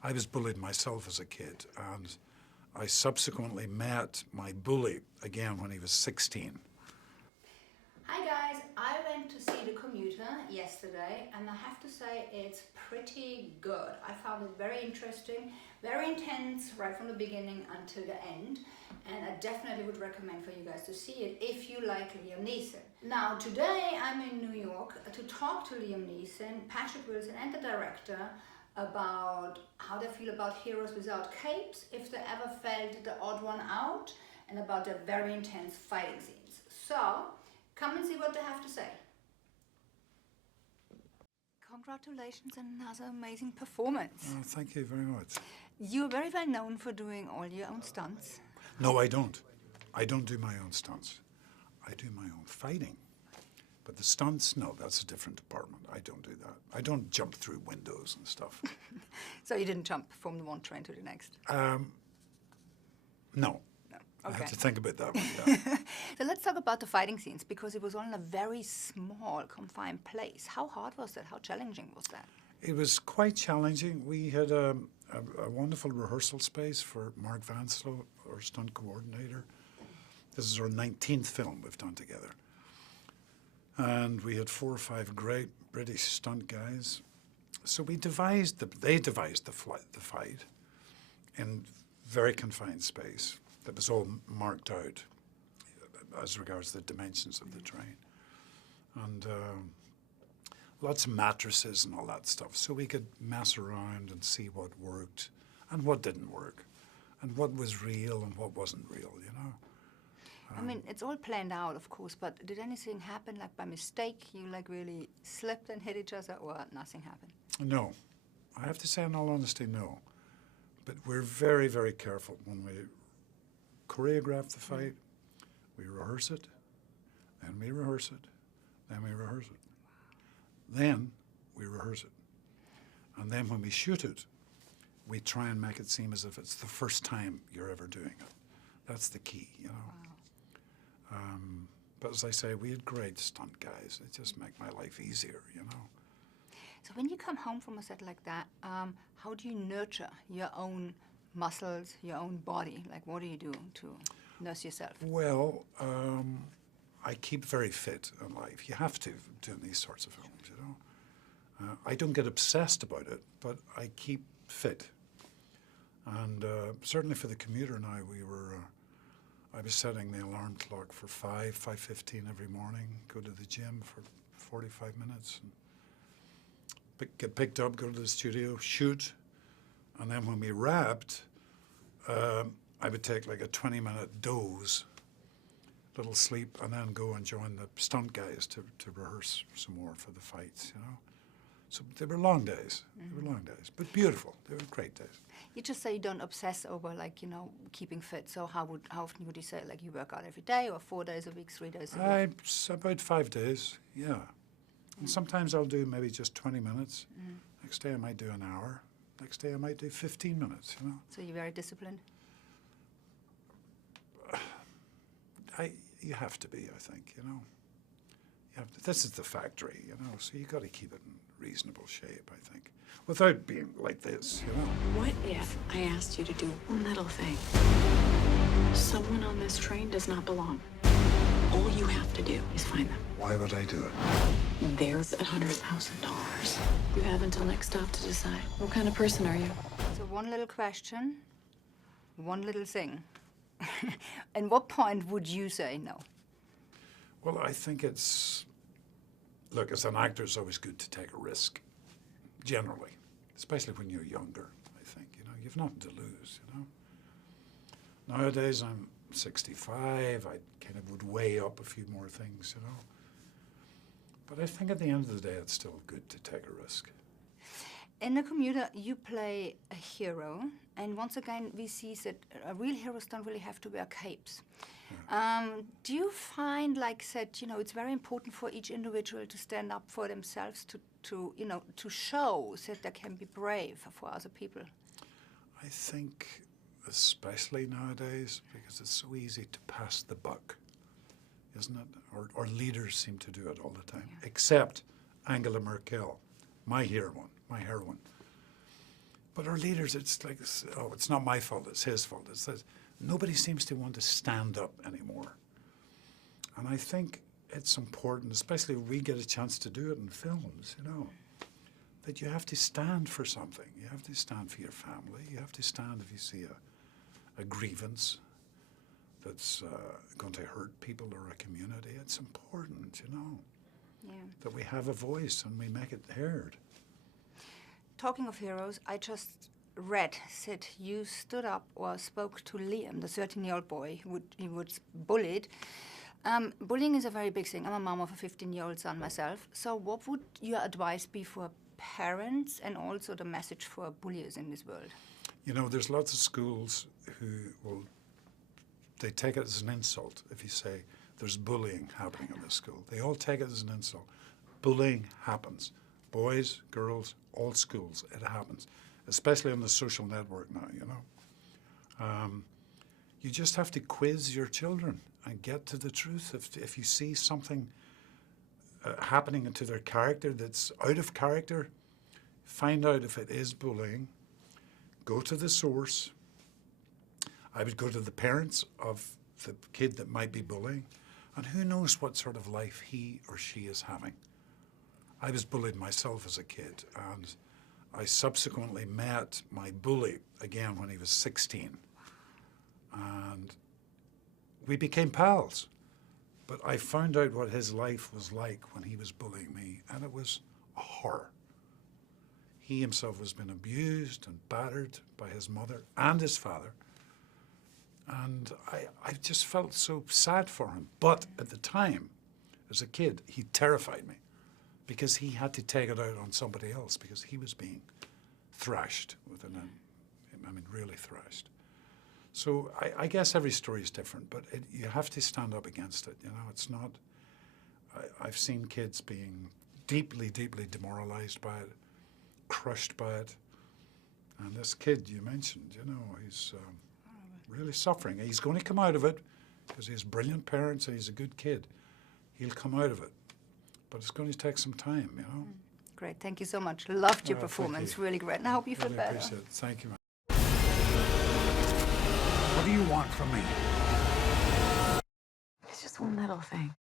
I was bullied myself as a kid, and I subsequently met my bully again when he was 16. Hi guys, I went to see the Commuter yesterday and I have to say it's pretty good. I found it very interesting, very intense right from the beginning until the end, and I definitely would recommend for you guys to see it if you like Liam Neeson. Now today I'm in New York to talk to Liam Neeson, Patrick Wilson and the director about how they feel about heroes without capes, if they ever felt the odd one out, and about their very intense fighting scenes. So come and see what they have to say. Congratulations on another amazing performance. Oh, thank you very much. You're very well known for doing all your own stunts. No, I don't. I don't do my own stunts. I do my own fighting. But the stunts, no, that's a different department. I don't do that. I don't jump through windows and stuff. So you didn't jump from one train to the next? No. Okay. I have to think about that one, yeah. So let's talk about the fighting scenes, because it was all in a very small, confined place. How hard was that? How challenging was that? It was quite challenging. We had a wonderful rehearsal space for Mark Vanslow, our stunt coordinator. This is our 19th film we've done together. And we had 4 or 5 great British stunt guys. So they devised the fight in very confined space that was all marked out as regards the dimensions of the train. And lots of mattresses and all that stuff, so we could mess around and see what worked and what didn't work, and what was real and what wasn't real, you know? I mean, it's all planned out, of course, but did anything happen, like by mistake? You like really slipped and hit each other, or nothing happened? No. I have to say, in all honesty, no. But we're very, very careful when we choreograph the fight. We rehearse it, then we rehearse it, then we rehearse it. Then we rehearse it. And then when we shoot it, we try and make it seem as if it's the first time you're ever doing it. That's the key, you know. Wow. But as I say, we had great stunt guys. It just make my life easier, you know. So when you come home from a set like that, how do you nurture your own muscles, your own body? Like, what do you do to nurse yourself? Well, I keep very fit in life. You have to doing these sorts of films, you know. I don't get obsessed about it, but I keep fit. And certainly for the Commuter now, I was setting the alarm clock for 5:15 every morning, go to the gym for 45 minutes, and get picked up, go to the studio, shoot, and then when we wrapped, I would take like a 20-minute doze, little sleep, and then go and join the stunt guys to rehearse some more for the fights, you know. So they were long days. They were long days, but beautiful. They were great days. You just say you don't obsess over, like, you know, keeping fit. So how often would you say, like, you work out every day, or 4 days a week, 3 days a week? About 5 days, yeah. And sometimes I'll do maybe just 20 minutes. Next day I might do an hour. Next day I might do 15 minutes, you know. So you're very disciplined? You have to be, I think, you know. This is the factory, you know, so you got to keep it in reasonable shape, I think, without being like this, you know. What if I asked you to do one little thing? Someone on this train does not belong. All you have to do is find them. Why would I do it? There's $100,000. You have until next stop to decide. What kind of person are you? So one little question, one little thing. At what point would you say no? Well, I think look, as an actor, it's always good to take a risk, generally, especially when you're younger, I think, you know. You've nothing to lose, you know. Nowadays, I'm 65, I kind of would weigh up a few more things, you know. But I think at the end of the day, it's still good to take a risk. In The Commuter, you play a hero, and once again, we see that real heroes don't really have to wear capes. Yeah. Do you find, like said, you know, it's very important for each individual to stand up for themselves, to you know, to show that they can be brave for other people? I think, especially nowadays, because it's so easy to pass the buck, isn't it? Or leaders seem to do it all the time, except Angela Merkel, my heroine. But our leaders, it's like, oh, it's not my fault, it's his fault. It's that nobody seems to want to stand up anymore. And I think it's important, especially if we get a chance to do it in films, you know, that you have to stand for something. You have to stand for your family. You have to stand if you see a grievance that's going to hurt people or a community. It's important, you know, that we have a voice and we make it heard. Talking of heroes, I just read, Sid, you stood up or spoke to Liam, the 13-year-old boy who was bullied. Bullying is a very big thing. I'm a mom of a 15-year-old son myself. So what would your advice be for parents and also the message for bullies in this world? You know, there's lots of schools who they take it as an insult if you say there's bullying happening in this school. They all take it as an insult. Bullying happens. Boys, girls, all schools, it happens, especially on the social network now, you know. You just have to quiz your children and get to the truth. If you see something happening to their character that's out of character, find out if it is bullying, go to the source. I would go to the parents of the kid that might be bullying, and who knows what sort of life he or she is having. I was bullied myself as a kid, and I subsequently met my bully again when he was 16. And we became pals. But I found out what his life was like when he was bullying me, and it was a horror. He himself has been abused and battered by his mother and his father. And I just felt so sad for him. But at the time, as a kid, he terrified me, because he had to take it out on somebody else because he was being thrashed really thrashed. So I guess every story is different, but you have to stand up against it. You know, it's not, I've seen kids being deeply, deeply demoralized by it, crushed by it. And this kid you mentioned, you know, he's really suffering. He's going to come out of it because he has brilliant parents and he's a good kid. He'll come out of it. But it's going to take some time, you know. Great, thank you so much. Loved your performance, really great. And I hope you feel Really better. appreciate it. Thank you, man. What do you want from me? It's just one little thing.